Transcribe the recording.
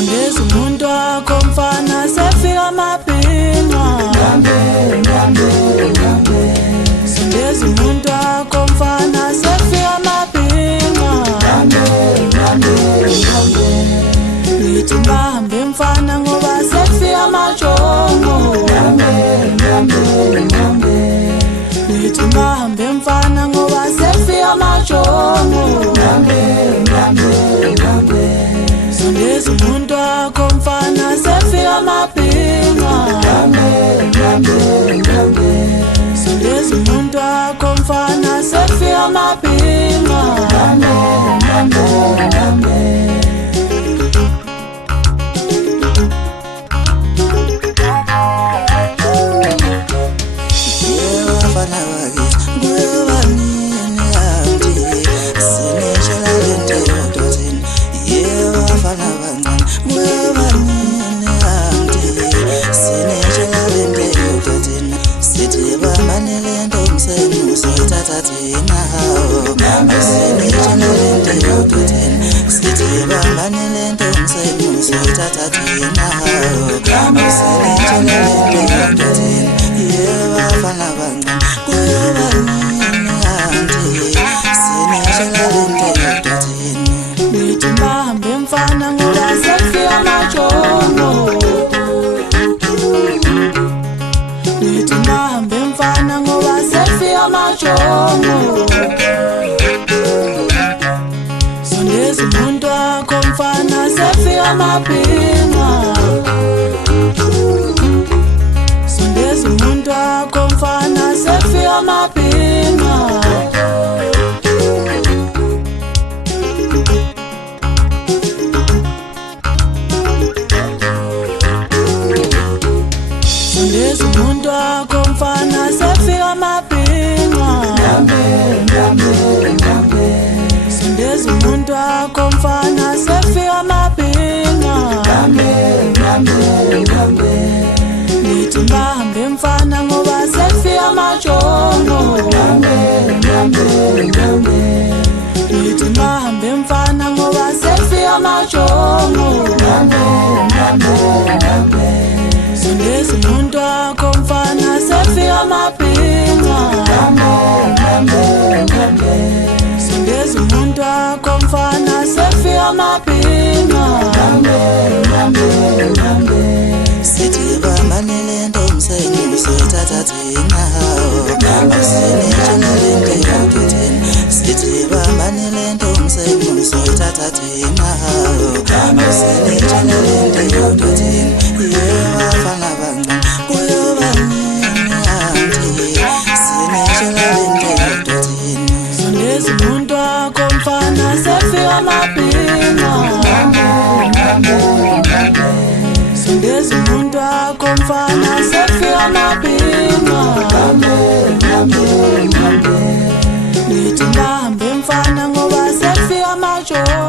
Sondeza umuntu wakho mfana sefika amabhinqa. Sondeza umuntu wakho mfana sefika amabhinqa. Ngithi bahambe mfana ngoba sefika amajongo. Ngithi bahambe mfana ngoba sefika amajongo. Sondeza umuntu wakho mfana sefika amabhinqa. Sondeza umuntu wakho mfana sefika amabhinqa. Ngithi bahambe mfana ngoba sefika amajongo. Ngithi bahambe mfana ngoba sefika amajongo. Sondeza umuntu wakho mfana sefika amabhinqa. Sondeza umuntu wakho mfana sefika amabhinqa. Sondeza umuntu wakho mfana sefika amabhinqa. Sondeza umuntu wakho mfana sefika amabhinqa. Ngithi bahambe mfana ngoba sefika amajongo. Ngithi bahambe mfana ngoba sefika amajongo. Sondeza umuntu wakho mfana sefika amabhinqa. Sondeza umuntu wakho mfana sefika amabhinqa. Sithi bamanele ntomseni usothatha thina asinitshelele ntomthini. Sithi bamanele ntomseni usothatha thina asinitshelele ntomthini. Bafana bancane kuyobanini anti sinitshelele ntomthini. Sondeza umuntu wakho mfana sefika amabhinqa. Sondeza umuntu wakho mfana sefika amabhinqa. Ngithi bahambe mfana ngoba sefika amajongo.